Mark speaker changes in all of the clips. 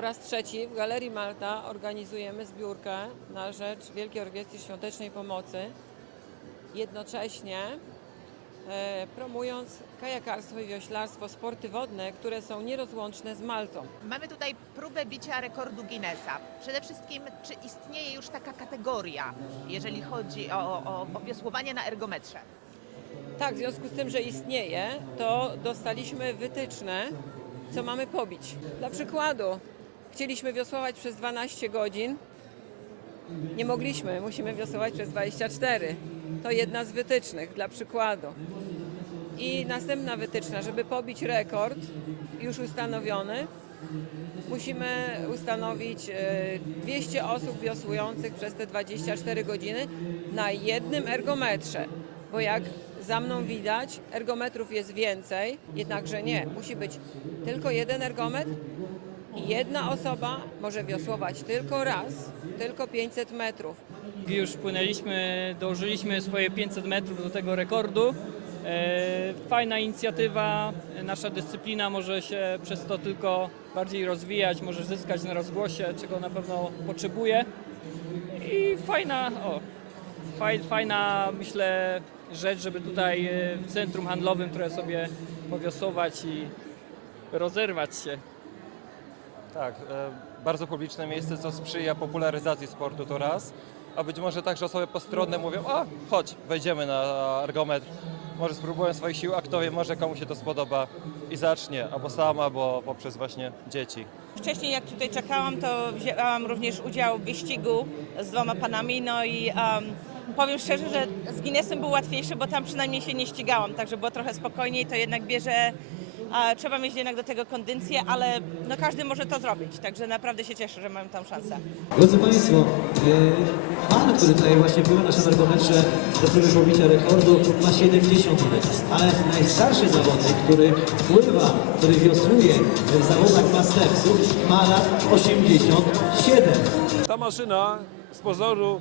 Speaker 1: raz trzeci w Galerii Malta organizujemy zbiórkę na rzecz Wielkiej Orkiestry Świątecznej Pomocy, jednocześnie e, promując kajakarstwo i wioślarstwo, sporty wodne, które są nierozłączne z Maltą.
Speaker 2: Mamy tutaj próbę bicia rekordu Guinnessa. Przede wszystkim, czy istnieje już taka kategoria, jeżeli chodzi o, o, o wiosłowanie na ergometrze?
Speaker 1: Tak, w związku z tym, że istnieje, to dostaliśmy wytyczne, co mamy pobić. Dla przykładu, chcieliśmy wiosłować przez 12 godzin, nie mogliśmy, musimy wiosłować przez 24. To jedna z wytycznych, dla przykładu. I następna wytyczna, żeby pobić rekord już ustanowiony, musimy ustanowić e, 200 osób wiosłujących przez te 24 godziny na jednym ergometrze. Bo jak za mną widać, ergometrów jest więcej, jednakże nie. Musi być tylko jeden ergometr i jedna osoba może wiosłować tylko raz, tylko 500 metrów.
Speaker 3: Już płynęliśmy, dołożyliśmy swoje 500 metrów do tego rekordu. E, Fajna inicjatywa, nasza dyscyplina może się przez to tylko bardziej rozwijać, może zyskać na rozgłosie, czego na pewno potrzebuje. I fajna, o, faj, fajna myślę rzecz, żeby tutaj e, w centrum handlowym trochę sobie powiosłować i rozerwać się.
Speaker 4: Tak, e, bardzo publiczne miejsce, co sprzyja popularyzacji sportu to raz, a być może także osoby postronne mówią, a chodź, wejdziemy na ergometr, może spróbują swoich sił, a kto wie, może komu się to spodoba i zacznie, albo sama, albo poprzez właśnie dzieci.
Speaker 5: Wcześniej jak tutaj czekałam, to wzięłam również udział w wyścigu z dwoma panami, no i em, powiem szczerze, że z Guinnessem był łatwiejszy, bo tam przynajmniej się nie ścigałam, także było trochę spokojniej, to jednak bierze, a, trzeba mieć jednak do tego kondycję, ale no każdy może to zrobić, także naprawdę się cieszę, że mam tą szansę.
Speaker 6: Drodzy Państwo, e, pan, który tutaj właśnie pływa na naszym ergometrze do próby pobicia rekordu ma 70 lat, ale najstarszy zawodnik, który pływa, który wiosłuje w zawodach mastersów ma lat 87.
Speaker 7: Ta maszyna z pozoru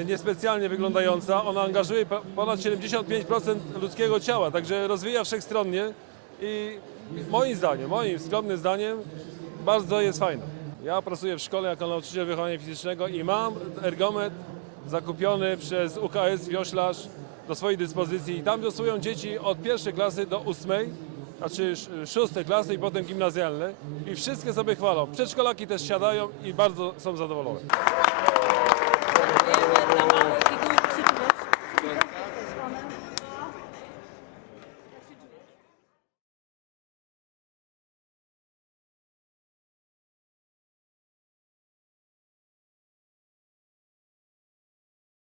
Speaker 7: e, niespecjalnie wyglądająca, ona angażuje po- ponad 75% ludzkiego ciała, także rozwija wszechstronnie i moim zdaniem, moim skromnym zdaniem bardzo jest fajna. Ja pracuję w szkole jako nauczyciel wychowania fizycznego i mam ergometr zakupiony przez UKS Wioślarz do swojej dyspozycji i tam wiosłują dzieci od pierwszej klasy do ósmej, znaczy sz- szóstej klasy i potem gimnazjalne i wszystkie sobie chwalą. Przedszkolaki też siadają i bardzo są zadowolone.
Speaker 1: Dziękujemy dla małych